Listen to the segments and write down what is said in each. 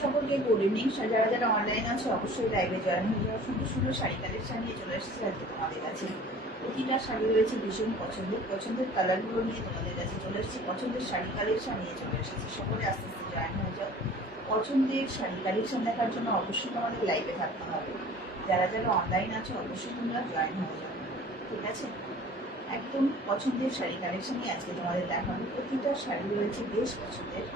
সকলকে good evening. যারা যারা অনলাইন আছে অবশ্যই লাইভে জয়েন হয়ে যাওয়া। সুন্দর সুন্দর শাড়ি কালেকশন নিয়ে চলে এসেছে আজকে তোমাদের কাছে। প্রতিটা শাড়ি রয়েছে ভীষণ পছন্দের কালারগুলো নিয়ে তোমাদের কাছে চলে এসেছে। পছন্দের শাড়ি কালেকশন নিয়ে চলে এসেছে। সকলে আস্তে আস্তে জয়েন হয়ে যাও। পছন্দের শাড়ি কালেকশন দেখার জন্য অবশ্যই তোমাদের লাইভে থাকতে হবে। যারা যারা অনলাইন আছে অবশ্যই তোমরা জয়েন হয়ে যাও, ঠিক আছে? একদম পছন্দের শাড়ি কালেকশন নিয়ে আজকে তোমাদের দেখাবো। প্রতিটা শাড়ি রয়েছে বেশ পছন্দের।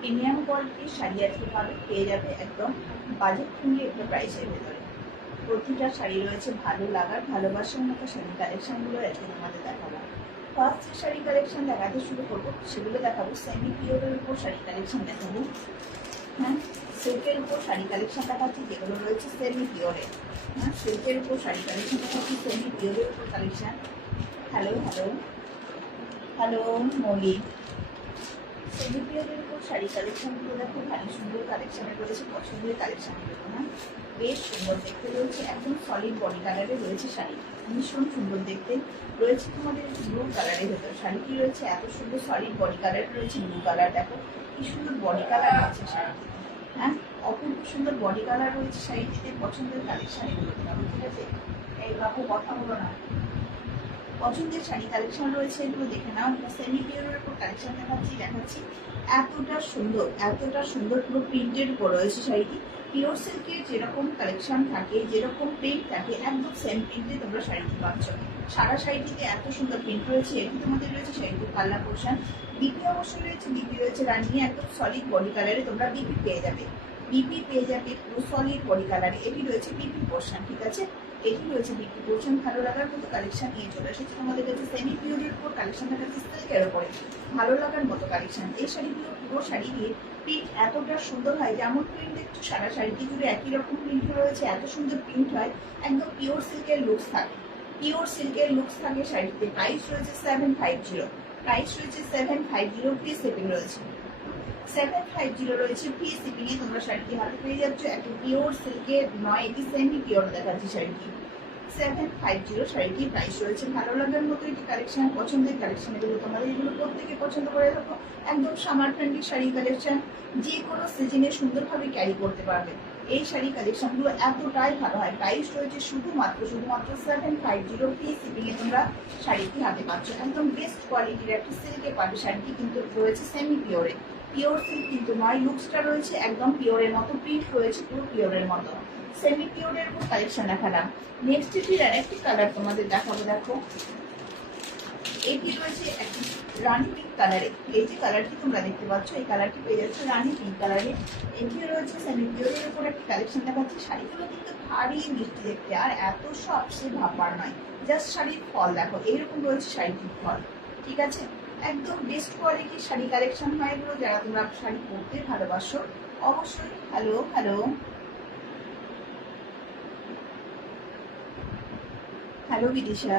প্রিমিয়াম কোয়ালিটির শাড়ি আজকে পেয়ে যাবে একদম বাজেট ফ্রেন্ডলি একটা প্রাইসের ভেতরে। প্রতিটা শাড়ি রয়েছে ভালো লাগার ভালোবাসার মতো শাড়ি কালেকশনগুলো আজকে তোমাদের দেখাবো। ফার্স্ট যে শাড়ি কালেকশন দেখাতে শুরু করবো সেগুলো দেখাবো। সেমি পিওরের উপর শাড়ি কালেকশন দেখাবো। হ্যাঁ, সিল্কের উপর শাড়ি কালেকশন দেখাচ্ছি যেগুলো রয়েছে সেমি পিওরের। হ্যাঁ, সিল্কের উপর শাড়ি কালেকশন দেখাচ্ছি, সেমি পিওরের উপর কালেকশন। হ্যালো হ্যালো হ্যালো মৌলি। সেমি পিওরের উপর শাড়ি কালেকশনগুলো দেখো, ভালো সুন্দর কালেকশনের রয়েছে। পছন্দের কালেকশনগুলো না বেশ সুন্দর দেখতে রয়েছে। একদম সলিড বডি কালারে রয়েছে শাড়ি, ভীষণ সুন্দর দেখতে রয়েছে। তোমাদের ব্লু কালারের ভেতর শাড়িটি রয়েছে, এত সুন্দর সলিড বডি কালার রয়েছে। ব্লু কালার দেখো কি সুন্দর বডি কালার আছে শাড়িটিতে। হ্যাঁ, অপূর্ব সুন্দর বডি কালার রয়েছে শাড়িটিতে। পছন্দের কালেকশন এগুলো দেখাবো, ঠিক আছে? এই বাবু কথা বলো না। পছন্দের শাড়ি কালেকশন রয়েছে, এগুলো দেখে নাও। সেমি পিওরের উপর কালেকশন দেখাচ্ছি। এতটা সুন্দর পুরো প্রিন্টের উপর রয়েছে শাড়িটি। পিওর সিল্কের যেরকম কালেকশন থাকে, যেরকম প্রিন্ট থাকে, একদম সেম প্রিন্টে তোমরা শাড়িটি পাচ্ছ। সারা শাড়িটিতে এত সুন্দর প্রিন্ট রয়েছে। এটি তোমাদের রয়েছে শাড়িটির পাল্লা পোর্শন। বিপি অবশ্যই রয়েছে, বিপি রয়েছে রানী, একদম সলিড বডি কালারে তোমরা বিপি পেয়ে যাবে। বিপি পেয়ে যাবে পুরো সলিড বডি কালারে। এটি রয়েছে বিপি পোর্শন, ঠিক আছে? এটি রয়েছে বিক্রি করছেন। ভালো লাগার মতো কালেকশন নিয়ে চলে এসেছে তোমাদের কাছে। সেমি পিওরের উপর কালেকশন দেখাচ্ছে সিল্কের উপরে, ভালো লাগার মতো কালেকশন। এই শাড়িগুলো পুরো শাড়ি দিয়ে প্রিন্ট এতটা সুন্দর হয়, যেমন প্রিন্ট দেখছো সারা শাড়িটি জুড়ে একই রকম প্রিন্ট রয়েছে। এত সুন্দর প্রিন্ট হয়, একদম পিওর সিল্কের লুকস থাকে। পিওর সিল্কের লুকস থাকে শাড়িতে। প্রাইস রয়েছে 750। প্রাইস রয়েছে 750। ফ্রি শিপিং রয়েছে। 750 রয়েছে ফ্রি শিপিং এ তোমরা শাড়িটি হাতে পেয়ে যাচ্ছ। একটা পিওর সিল্কের নয়, এটি সেমি পিওর দেখাচ্ছি শাড়িটি। 750 শাড়িটির প্রাইস রয়েছে। ভালো লাগার মতো এটি কালেকশন, পছন্দের কালেকশন। এগুলো তোমাদের এগুলো প্রত্যেকে পছন্দ করে থাকো। একদম সামার ফ্রেন্ডলি শাড়ি কালেকশন, যে কোনো সিজনে সুন্দরভাবে ক্যারি করতে পারবে। এই শাড়ি কালেকশনগুলো এতটাই ভালো হয়। প্রাইস রয়েছে শুধুমাত্র 750। ফ্রি শিপিং এ তোমরা শাড়িটি হাতে পাচ্ছ। একদম বেস্ট কোয়ালিটির একটা সিল্কে পাবে। শাড়িটি কিন্তু রয়েছে সেমি পিওরে, পিওর সিল্ক কিন্তু নয়। লুকসটা রয়েছে একদম পিওরের মতো, প্রিন্ট রয়েছে পুরো পিওরের মতো। সেমি পিওরের উপর কালেকশন দেখালাম। নেক্সট এটির আরেকটি কালার তোমাদের দেখাবো। দেখো, এটি রয়েছে একটি রানি পিঙ্ক কালারে। এই যে কালারটি তোমরা দেখতে পাচ্ছ, এই কালারটি পেয়ে যাচ্ছে রানি পিঙ্ক কালারে। এটি রয়েছে সেমি পিওরের উপর একটি কালেকশন দেখাচ্ছি। শাড়িগুলো কিন্তু ভারী মিষ্টি দেখতে, আর এত সব সে ভাববার নয়। জাস্ট শাড়ির ফল দেখো, এইরকম রয়েছে শাড়িটির ফল, ঠিক আছে? একদম বেস্ট কোয়ালিটির শাড়ি কালেকশন হয় এগুলো। যারা তোমরা শাড়ি পরতে ভালোবাসো অবশ্যই। Hello hello hello Bidisha.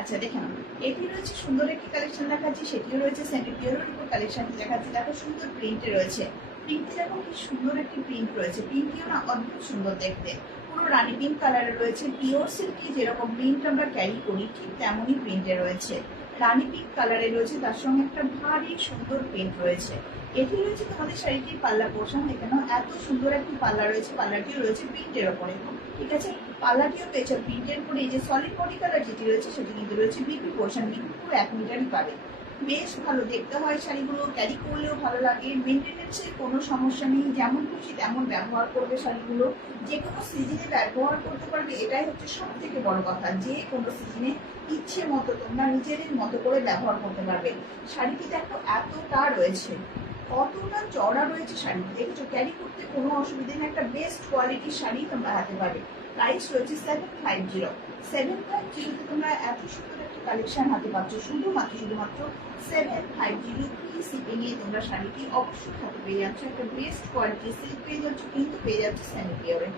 আচ্ছা দেখে নাও, এটি রয়েছে সুন্দর একটি কালেকশন দেখাচ্ছি। সেটিও রয়েছে সেমি পিওরের উপর কালেকশনটি দেখাচ্ছি। দেখো সুন্দর প্রিন্টে রয়েছে। প্রিন্টে দেখো কি সুন্দর একটি প্রিন্ট রয়েছে। প্রিন্টটিও না অদ্ভুত সুন্দর দেখতে। পুরো রানি পিঙ্ক কালারে রয়েছে। পিওর সিল্কে যেরকম প্রিন্ট আমরা ক্যারি করি ঠিক তেমনই প্রিন্টে রয়েছে। রানি পিঙ্ক কালারে রয়েছে, তার সঙ্গে একটা ভারী সুন্দর প্রিন্ট রয়েছে। এটি রয়েছে তোমাদের শাড়িটির পাল্লা পোর্শন। এখানেও এত সুন্দর একটি পাল্লা রয়েছে। পাল্লাটিও রয়েছে প্রিন্টের ওপরে, ঠিক আছে? পাল্লাটিও পেয়েছে প্রিন্টের উপরে। এই যে সলিড বডি কালার যেটি রয়েছে সেটি কিন্তু রয়েছে বিপি পোর্শন। বিপি পুরো 1 মিটারই পাবে। বেশ ভালো দেখতে হয় শাড়িগুলো, ক্যারি করলেও ভালো লাগে। মেনটেনেন্সের কোনো সমস্যা নেই, যেমন খুশি তেমন ব্যবহার করবে শাড়িগুলো। যে কোনো সিজনে ব্যবহার করতে পারবে, এটাই হচ্ছে সব থেকে বড় কথা। যে কোনো সিজনে ইচ্ছে মতো তোমরা নিজেদের মতো করে ব্যবহার করতে পারবে। শাড়িটি দেখো এতটা রয়েছে, কতটা চড়া রয়েছে শাড়িটি, দেখছো? ক্যারি করতে কোনো অসুবিধা নেই। একটা বেস্ট কোয়ালিটির শাড়ি তোমরা হাতে পাবে। প্রাইস রয়েছে 750। 750 তোমরা এত সুন্দর একটা কালেকশন হাতে পাচ্ছ। শুধুমাত্র 750 ফ্রি শিপিং এ তোমরা শাড়িটি অবশ্যই হাতে পেয়ে যাচ্ছ। একটা বেস্ট কোয়ালিটির সিল্ক পেয়ে যাচ্ছ, কিন্তু পেয়ে যাচ্ছে সেমি পিওরে,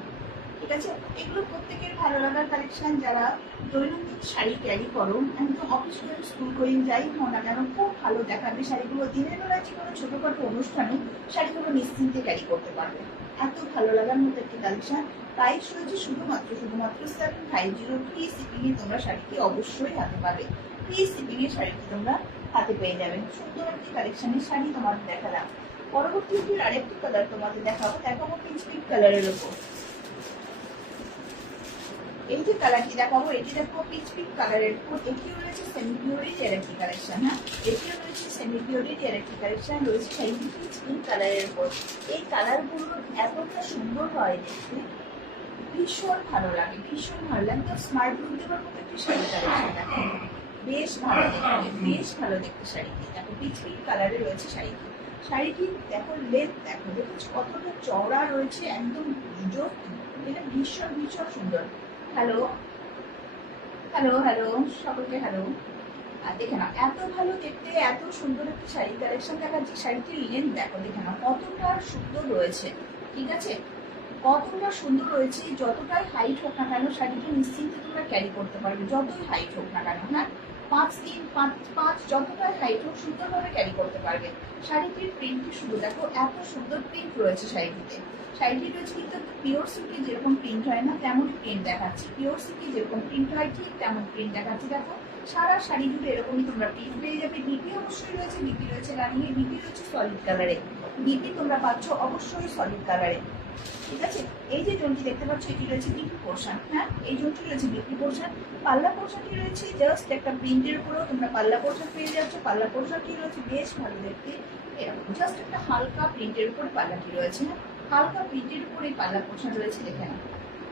ঠিক আছে? এগুলো প্রত্যেকের ভালো লাগার কালেকশন। যারা দৈনন্দিন শাড়ি ক্যারি করো, একদম অফিস করে স্কুল করিং যাই হও না কেন, খুব ভালো দেখাবে শাড়িগুলো। দিনের বেলায় যে কোনো ছোটোখাটো অনুষ্ঠানে শাড়িগুলো নিশ্চিন্তে ক্যারি করতে পারবে। এত ভালো লাগার মতো একটি কালেকশন। প্রাইস রয়েছে শুধুমাত্র 750। ফ্রি শিপিং এ তোমরা শাড়িটি অবশ্যই হাতে পাবে। ফ্রি শিপিং এ শাড়িটি তোমরা হাতে পেয়ে যাবেন। সুন্দর একটি কালেকশনের শাড়ি তোমাদের দেখালাম। পরবর্তী আরেকটি কালার তোমাদের দেখাবো পিচ পিঙ্ক কালারের উপর। এই যে কালারটি দেখাবো, এটি দেখো পিচ পিঙ্ক কালারের উপর। এটিও রয়েছে সেমি পিওরের একটি কালেকশন। হ্যাঁ, এটিও রয়েছে সেমি পিওরের একটি কালেকশন, রয়েছে সেই পিচ পিঙ্ক কালারের উপর। এই কালারগুলো এতটা সুন্দর হয় দেখতে, ভীষণ ভালো লাগে, ভীষণ ভালো লাগে। তো স্মার্ট লুক দেওয়ার মতো একটি শাড়ি কালেকশন দেখো, বেশ ভালো দেখতে, বেশ ভালো দেখতে শাড়িটি। দেখো পিচ পিঙ্ক কালারে রয়েছে শাড়িটি। শাড়িটি দেখো লেন্থ দেখো, দেখো কতটা চওড়া রয়েছে, একদম এটা ভীষণ ভীষণ সুন্দর। হ্যালো হ্যালো হ্যালো সকলকে হ্যালো। আর দেখে নাও এত ভালো দেখতে, এত সুন্দর একটি শাড়ি কালেকশন দেখাচ্ছি। শাড়িটির লেন্থ দেখো, দেখে নাও কতটা সুন্দর রয়েছে, ঠিক আছে, কতটা সুন্দর রয়েছে। যতটাই হাইট হোক না কেন শাড়িটি নিশ্চিন্তে তোমরা ক্যারি করতে পারবে, যতই হাইট হোক না কেন। হ্যাঁ, 5'3", 5'5" যতটাই হাইট হোক সুন্দরভাবে ক্যারি করতে পারবে। শাড়িটির প্রিন্টটি শুধু দেখো, এত সুন্দর প্রিন্ট রয়েছে শাড়িটিতে। শাড়িটি রয়েছে কিন্তু পিওর সিল্কে যেরকম প্রিন্ট হয় না তেমনই প্রিন্ট দেখাচ্ছি। পিওর সিল্কে যেরকম প্রিন্ট হয় ঠিক তেমন প্রিন্ট দেখাচ্ছি। দেখো সারা শাড়ি জুড়ে এরকমই তোমরা প্রিন্ট পেয়ে যাবে। বিপি অবশ্যই রয়েছে, বিপি রয়েছে রানিং, বিপি রয়েছে সলিড কালারে। বিপি তোমরা পাচ্ছ অবশ্যই সলিড কালারে, ঠিক আছে। এই যে জোনটি দেখতে পাচ্ছ এটি রয়েছে বিপি পোর্শন। হ্যাঁ, এই জোনটি রয়েছে বিপি পোর্শন। পাল্লা পোর্শনটি রয়েছে জাস্ট একটা প্রিন্টের উপরেও তোমরা পাল্লা পোর্শন পেয়ে যাচ্ছ। পাল্লা পোর্শনটি রয়েছে বেশ ভালো দেখতে, এরকম জাস্ট একটা হালকা প্রিন্টের উপর পাল্লাটি রয়েছে। হ্যাঁ, হালকা প্রিন্টের উপরে পাল্লা পোর্শন রয়েছে, দেখে না।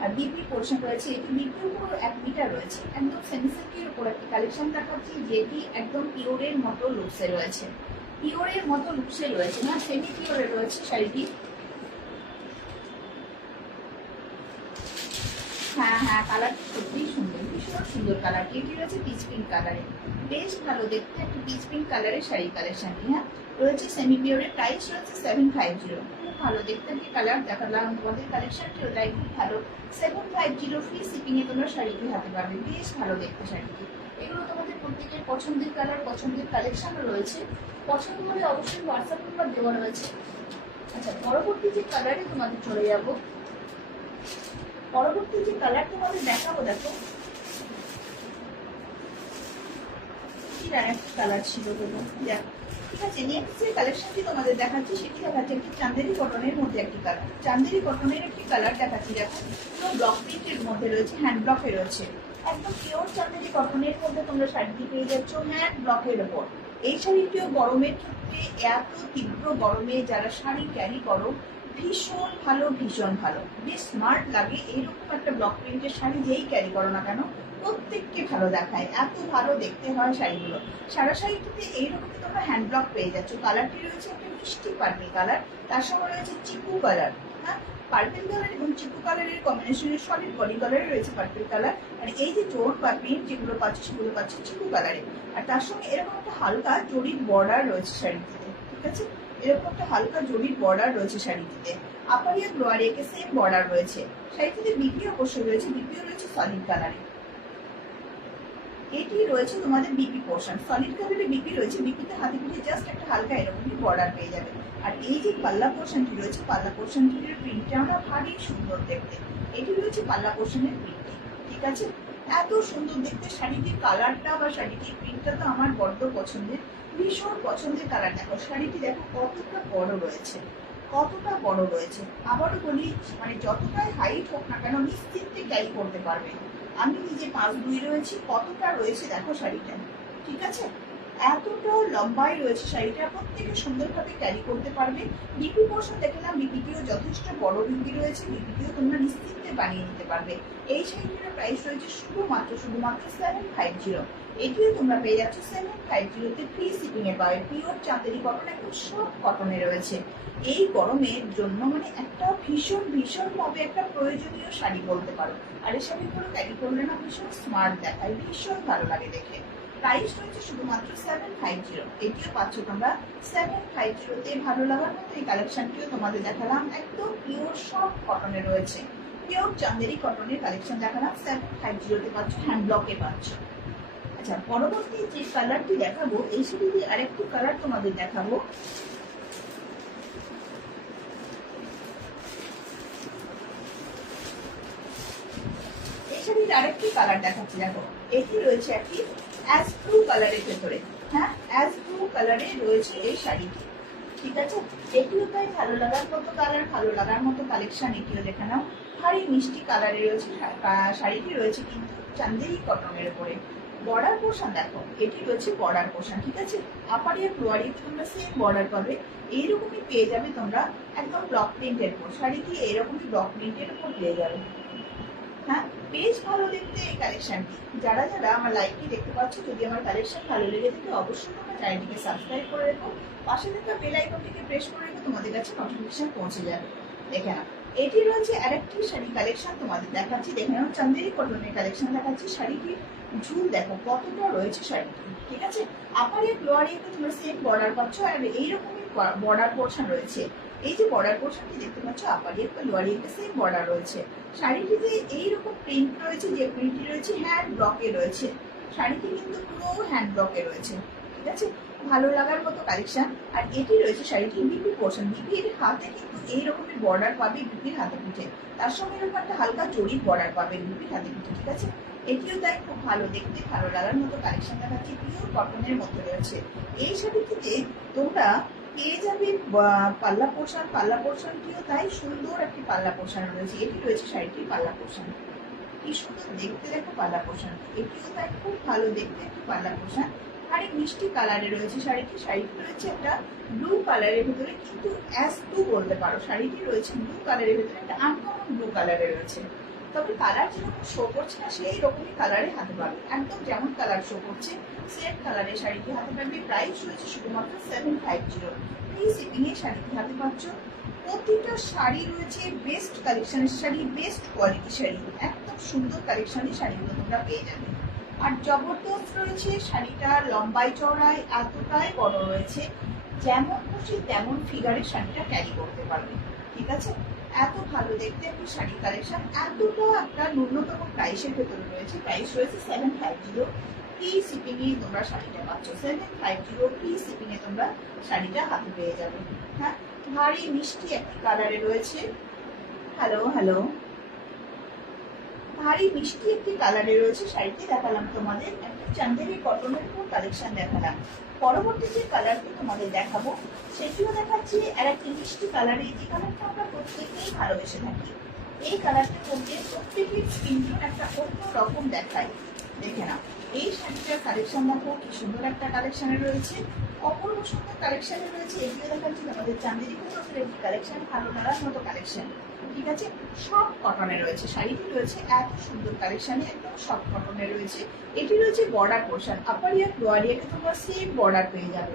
আর বিপি পোর্শন রয়েছে, এটি বিপির উপর 1 মিটার রয়েছে। একদম সেমিসিল্কের উপর একটি কালেকশন দেখাচ্ছি, যেটি একদম পিওরের মতো লুকসে রয়েছে, পিওরের মতো লুকসে রয়েছে না, সেমি পিওরে রয়েছে শাড়িটি। হ্যাঁ হ্যাঁ, কালারটি সত্যিই সুন্দর, ভীষণ সুন্দর কালারটি। এটি রয়েছে পিচ পিঙ্ক কালারে, বেশ ভালো দেখতে একটি পিচ পিঙ্ক কালারের শাড়ি কালেকশনটি। হ্যাঁ, রয়েছে সেমি পিওরের, প্রাইস রয়েছে 750। খুব ভালো দেখতে একটি কালার দেখালাম তোমাদের। কালেকশনটিও তাই খুব ভালো, 750 ফ্রি শিপিং এ তোমরা শাড়িটি হাতে পাবে। বেশ ভালো দেখতে শাড়িটি। এগুলো তোমাদের প্রত্যেকের পছন্দের কালার, পছন্দের কালেকশনও রয়েছে। পছন্দ হলে অবশ্যই হোয়াটসঅ্যাপ নাম্বার দেওয়া রয়েছে। আচ্ছা, পরবর্তী যে কালারে তোমাদের চলে যাবো, পরবর্তী যে কালার তোমাদের দেখাবো, দেখো কালার ছিল দেখো, ঠিক আছে। নেক্সট যে কালেকশনটি তোমাদের দেখাচ্ছি সেটি দেখাচ্ছে একটি চান্দেরি কটনের মধ্যে একটি কালার। চান্দেরি কটনের একটি কালার দেখাচ্ছি, দেখো পুরো ব্লক প্রিন্টের মধ্যে রয়েছে, হ্যান্ড ব্লকে রয়েছে। একদম পিওর চান্দেরি কটনের মধ্যে তোমরা শাড়িটি পেয়ে যাচ্ছ হ্যান্ড ব্লকের ওপর। এই শাড়িটিও গরমের ক্ষেত্রে, এত তীব্র গরমে যারা শাড়ি ক্যারি করো, ভীষণ ভালো, ভীষণ ভালো, বেশ স্মার্ট লাগে। এইরকম একটা ব্লক প্রিন্টের শাড়ি যেই ক্যারি করো না কেন প্রত্যেককে ভালো দেখায়, এত ভালো দেখতে হয় শাড়িগুলো। সারা শাড়িটিতে এইরকমই তোমরা হ্যান্ড ব্লক পেয়ে যাচ্ছ। কালারটি রয়েছে একটা মিষ্টি পার্পল কালার, তার সঙ্গে রয়েছে চিকু কালার। হ্যাঁ, পার্পল কালার এবং চিকু কালারের কম্বিনেশনের সলিড বডি কালারে রয়েছে পার্পল কালার। আর এই যে জোর বা প্রিন্ট যেগুলো পাচ্ছে সেগুলো পাচ্ছে চিকু কালারে। আর তার সঙ্গে এরকম একটা হালকা জরির বর্ডার রয়েছে শাড়িটিতে, ঠিক আছে। এরকম একটা হালকা জরির বর্ডার রয়েছে শাড়িটিতে। আপার ইয়ার লোয়ার একে সেম বর্ডার রয়েছে। শাড়িটিতে বিপি অবশ্যই রয়েছে, বিপিও রয়েছে সলিড কালারে। এটি রয়েছে তোমাদের বিপি পোর্শন, সলিড কালারের বিপি রয়েছে। বিপিতে হাতে পিঠে জাস্ট একটা হালকা এরকমই বর্ডার পেয়ে যাবে। আর এই যে পাল্লা পোর্শনটি রয়েছে, পাল্লা পোর্শনটির প্রিন্টটা আমরা ভারী সুন্দর দেখতে। এটি রয়েছে পাল্লা পোর্শনের প্রিন্টটি, ঠিক আছে। এত সুন্দর দেখতে শাড়িটির কালারটা বা শাড়িটির প্রিন্টটা তো আমার বড্ড পছন্দের, ভীষণ পছন্দের কালার। দেখো শাড়িটি দেখো কতটা বড় রয়েছে, কতটা বড় রয়েছে। আবারও বলি, মানে যতটাই হাইট হোক না কেন নিশ্চিন্তে ক্যারি করতে পারবে। আমি নিজে 5'2" রয়েছি, কতটা রয়েছে দেখো শাড়িটা, ঠিক আছে। এতটা লম্বাই রয়েছে শাড়িটা, প্রত্যেকে সুন্দরভাবে ক্যারি করতে পারবে। বিপি পোর্শন দেখলাম, বিপিটিও যথেষ্ট বড় বিপি রয়েছে, বিপিটিও তোমরা নিশ্চিন্তে বানিয়ে নিতে পারবে। এই শাড়িটির প্রাইস রয়েছে শুধুমাত্র 750। এটিও তোমরা পেয়ে যাচ্ছ 750-তে, ফ্রি শিপিং এ পাবে। পিওর চাঁদেরি কটন, একদম সফট কটনে রয়েছে। এই গরমের জন্য মানে একটা ভীষণ ভীষণ ভাবে একটা প্রয়োজনীয় শাড়ি বলতে পারো। আর এই শাড়িগুলো ক্যারি করলে না ভীষণ স্মার্ট দেখায়, ভীষণ ভালো লাগে দেখে। প্রাইস রয়েছে শুধুমাত্র 750। এটিও পাচ্ছ তোমরা 750-তে। ভালো লাগার মতো এই কালেকশনটিও তোমাদের দেখালাম, একদম পিওর সফট কটনে রয়েছে। পিওর চান্দেরি কটনের কালেকশন দেখালাম, 750-তে পাচ্ছ, হ্যান্ড ব্লকে পাচ্ছ। আচ্ছা, পরবর্তী যে কালারটি দেখাবো, এই শাড়িটি আরেকটি কালার তোমাদের দেখাবো। এই শাড়ির আরেকটি কালার দেখাচ্ছি, দেখো এটি রয়েছে একটি অ্যাশ ব্লু কালারের ভেতরে। হ্যাঁ, অ্যাশ ব্লু কালারে রয়েছে এই শাড়িটি। ঠিক আছে, এটিও তাই ভালো লাগার মতো কালার, ভালো লাগার মতো কালেকশন। এটিও দেখে নাও, ভারী মিষ্টি কালারে রয়েছে শাড়িটি। রয়েছে কিন্তু চান্দেরি কটনের উপরে। বর্ডার পোর্শন দেখো, এটি রয়েছে বর্ডার পোর্শন। ঠিক আছে, আপার ইয়ার লোয়ার ইয়ার তোমরা সেম বর্ডার পাবে। এইরকমই পেয়ে যাবে তোমরা একদম ব্লক প্রিন্টের উপর। শাড়িটি এইরকমই ব্লক প্রিন্টের উপর পেয়ে যাবে। হ্যাঁ, বেশ ভালো দেখতে এই কালেকশনটি। যারা যারা আমার লাইভটি দেখতে পাচ্ছ, যদি আমার কালেকশন ভালো লেগে থাকে অবশ্যই তোমরা চ্যানেলটিকে সাবস্ক্রাইব করে রেখো, পাশে থাকা বেল আইকনটিকে প্রেস করে রেখো, তোমাদের কাছে নোটিফিকেশন পৌঁছে যাবে। দেখে নাও, এটি রয়েছে আরেকটি শাড়ি কালেকশন তোমাদের দেখাচ্ছি। দেখে নাও, চান্দেরি কটনের কালেকশন দেখাচ্ছি। শাড়িটির ঝুল দেখো কতটা রয়েছে শাড়িটি। ঠিক আছে, আপার এক লোয়ার একটু তোমরা সেম বর্ডার পাচ্ছ, আর এইরকমই বর্ডার পোর্শন রয়েছে। এই যে বর্ডার পোর্শনটি দেখতে পাচ্ছ, আপার এক বা লোয়ার এক সেম বর্ডার রয়েছে। শাড়িটিতে এইরকম প্রিন্ট রয়েছে, যে প্রিন্টটি রয়েছে হ্যান্ড ব্লকে রয়েছে। শাড়িটি কিন্তু পুরো হ্যান্ড ব্লকে রয়েছে। ঠিক আছে, ভালো লাগার মতো কালেকশন। আর এটি রয়েছে শাড়িটি বিপি পোর্শন। বিপির হাতে কিন্তু এইরকমের বর্ডার পাবে, বিপির হাতে পিঠে। তার সঙ্গে এরকম একটা হালকা জরির বর্ডার পাবে বিপির হাতে পিঠে। ঠিক আছে, এটিও তাই খুব ভালো দেখতে, ভালো লাগার মতো কালেকশন দেখাচ্ছি। পিওর কটনের মধ্যে রয়েছে এই শাড়িটিতে। তোমরা পেয়ে যাবে পাল্লা পোর্শন। পাল্লা পোর্শনটিও তাই সুন্দর একটি পাল্লা পোর্শন রয়েছে। এটি রয়েছে শাড়িটির পাল্লা পোর্শন। কি সুন্দর দেখতে দেখো পাল্লা পোর্শন। এটিও তাই খুব ভালো দেখতে একটি পাল্লা পোর্শন। আর এই মিষ্টি কালারে রয়েছে শাড়িটি। শাড়িটি রয়েছে একটা ব্লু কালারের ভিতরে, কিন্তু অ্যাশ ব্লু বলতে পারো। শাড়িটি রয়েছে ব্লু কালারের ভিতরে, একটা আনকমন ব্লু কালারে রয়েছে। তবে কালার যেরকম শো করছে না, সেই রকমই কালারে হাতে পাবে। একদম যেমন কালার শো করছে সেম কালারে শাড়িটি হাতে পাবে। প্রাইস রয়েছে শুধুমাত্র 750। ফ্রি শিপিং এ শাড়িটি হাতে পাচ্ছ। প্রতিটা শাড়ি রয়েছে বেস্ট কালেকশনের শাড়ি, বেস্ট কোয়ালিটি শাড়ি। একদম সুন্দর কালেকশনের শাড়িগুলো তোমরা পেয়ে যাবে। আর জবরদস্ত রয়েছে শাড়িটা, লম্বাই চওড়ায় এতটাই বড় রয়েছে, যেমন খুশি তেমন ফিগারের শাড়িটা ক্যারি করতে পারবে। ঠিক আছে, এত ভালো দেখতে একটা শাড়ি কালেকশন, এতটা একটা ন্যূনতম প্রাইসের ভেতরে রয়েছে। প্রাইস রয়েছে 750। ফ্রি শিপিং এ তোমরা শাড়িটা পাচ্ছ। 750 ফ্রি শিপিং এ তোমরা শাড়িটা হাতে পেয়ে যাবে। হ্যাঁ, ভারী মিষ্টি একটি কালারে রয়েছে। হ্যালো হ্যালো, ভারী মিষ্টি একটি কালারে রয়েছে শাড়িটি। দেখালাম তোমাদের একটা চান্দেরি কটনের উপর কালেকশন দেখালাম। পরবর্তী যে কালারটি তোমাদের দেখাবো সেটিও দেখাচ্ছি আর একটি মিষ্টি কালারে, যে কালারটা আমরা প্রত্যেকেই ভালোবেসে থাকি। এই কালারটার মধ্যে প্রত্যেকের স্কিন টোন একটা অন্য রকম দেখায়। দেখে নাও, এই শাড়িটার কালেকশন দেখো কি সুন্দর একটা কালেকশনে রয়েছে, অপূর্ব সুন্দর কালেকশনে রয়েছে। এটিও দেখাচ্ছি তোমাদের চান্দেরি কটনের একটি কালেকশন, ভালো লাগার মতো কালেকশন। ঠিক আছে, সব কটনে রয়েছে শাড়িটি। রয়েছে এত সুন্দর কালেকশনে, একদম সব কটনে রয়েছে। এটি রয়েছে বর্ডার পোর্শন। আপার ইয়ার লোয়ার ইয়ারে তোমরা সেম বর্ডার পেয়ে যাবে।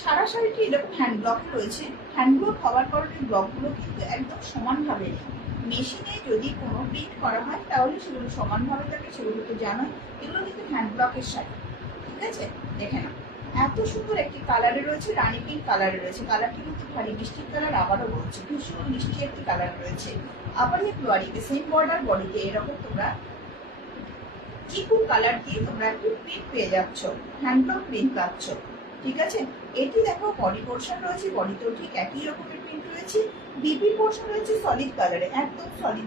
সারা শাড়িটি এরকম হ্যান্ড ব্লকে রয়েছে। হ্যান্ড ব্লক হওয়ার কারণে ব্লকগুলো কিন্তু একদম সমানভাবে নেই। মেশিনে যদি কোনো প্রিন্ট করা হয় তাহলে সেগুলো সমানভাবে থাকে, সেগুলো তো জানোই। এগুলো কিন্তু হ্যান্ড ব্লকের শাড়ি। ঠিক আছে, দেখে নাও, এত সুন্দর একটি কালারে রয়েছে, রানি পিঙ্ক কালারে রয়েছে। কালারটি কিন্তু ভারী মিষ্টির কালার, আবারও বলছি ভীষণ মিষ্টি একটি কালার রয়েছে। আবার এই লোয়ারিতে সেম বর্ডার, বডিতে এরকম তোমরা চিকু কালার দিয়ে তোমরা একটু প্রিন্ট পেয়ে যাচ্ছ, হ্যান্ডব্লক প্রিন্ট পাচ্ছ। ঠিক আছে, এটি দেখো বডি পোর্শন রয়েছে, বডিতেও ঠিক একই রকমের প্রিন্ট রয়েছে। বিপি পোর্শন রয়েছে সলিড কালারে, একদম সলিড।